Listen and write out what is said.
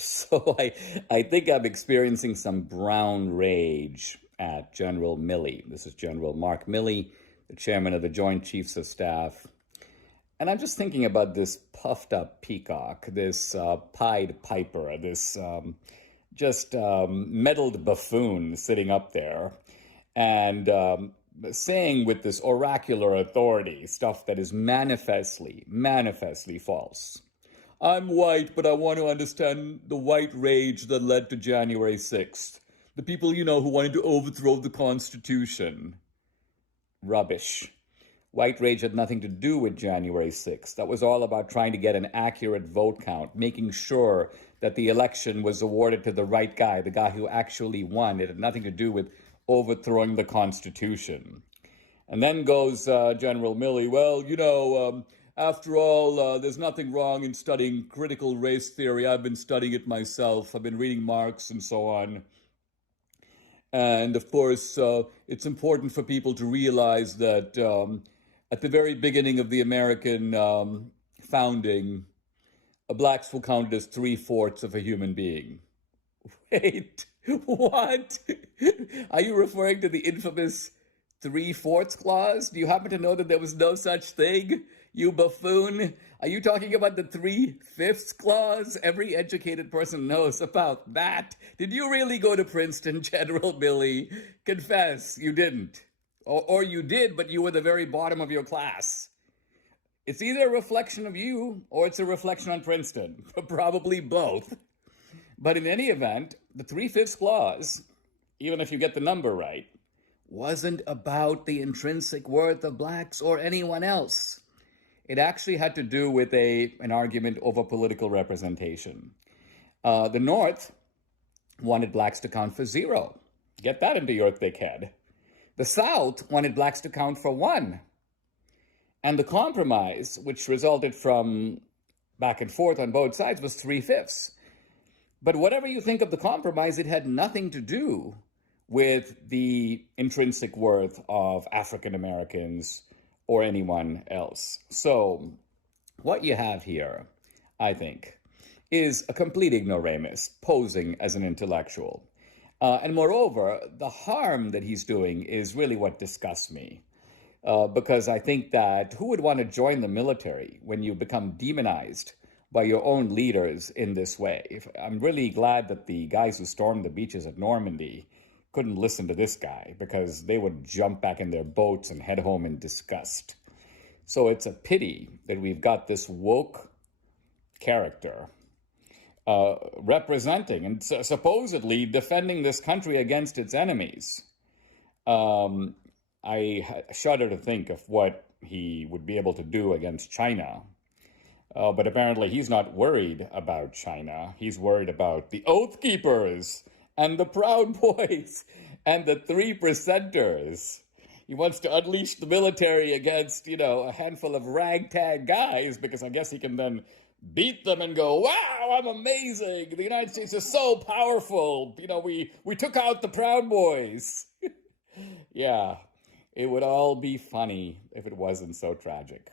So I think I'm experiencing some brown rage at General Milley. This is General Mark Milley, the chairman of the Joint Chiefs of Staff. And I'm just thinking about this puffed up peacock, this Pied Piper, this meddled buffoon sitting up there and saying with this oracular authority stuff that is manifestly false. I'm white, but I want to understand the white rage that led to January 6th. The people, who wanted to overthrow the Constitution. Rubbish. White rage had nothing to do with January 6th. That was all about trying to get an accurate vote count, making sure that the election was awarded to the right guy, the guy who actually won. It had nothing to do with overthrowing the Constitution. And then goes General Milley, after all, there's nothing wrong in studying critical race theory. I've been studying it myself. I've been reading Marx and so on. And of course, it's important for people to realize that at the very beginning of the American founding, blacks were counted as 3/4 of a human being. Wait, what? Are you referring to the infamous 3/4 clause? Do you happen to know that there was no such thing, you buffoon? Are you talking about the 3/5 clause? Every educated person knows about that. Did you really go to Princeton, General Milley? Confess, you didn't. Or you did, but you were the very bottom of your class. It's either a reflection of you or it's a reflection on Princeton. Probably both. But in any event, the 3/5 clause, even if you get the number right, wasn't about the intrinsic worth of blacks or anyone else. It actually had to do with an argument over political representation. The North wanted blacks to count for 0. Get that into your thick head. The South wanted blacks to count for 1. And the compromise, which resulted from back and forth on both sides, was 3/5. But whatever you think of the compromise, it had nothing to do with the intrinsic worth of African Americans or anyone else. So what you have here, I think, is a complete ignoramus posing as an intellectual. And moreover, the harm that he's doing is really what disgusts me. Because I think that who would want to join the military when you become demonized by your own leaders in this way? I'm really glad that the guys who stormed the beaches at Normandy couldn't listen to this guy, because they would jump back in their boats and head home in disgust. So it's a pity that we've got this woke character representing and supposedly defending this country against its enemies. I shudder to think of what he would be able to do against China. But apparently he's not worried about China. He's worried about the Oath Keepers and the Proud Boys and the 3%ers. He wants to unleash the military against, a handful of ragtag guys, because I guess he can then beat them and go, wow, I'm amazing. The United States is so powerful. We took out the Proud Boys. Yeah, it would all be funny if it wasn't so tragic.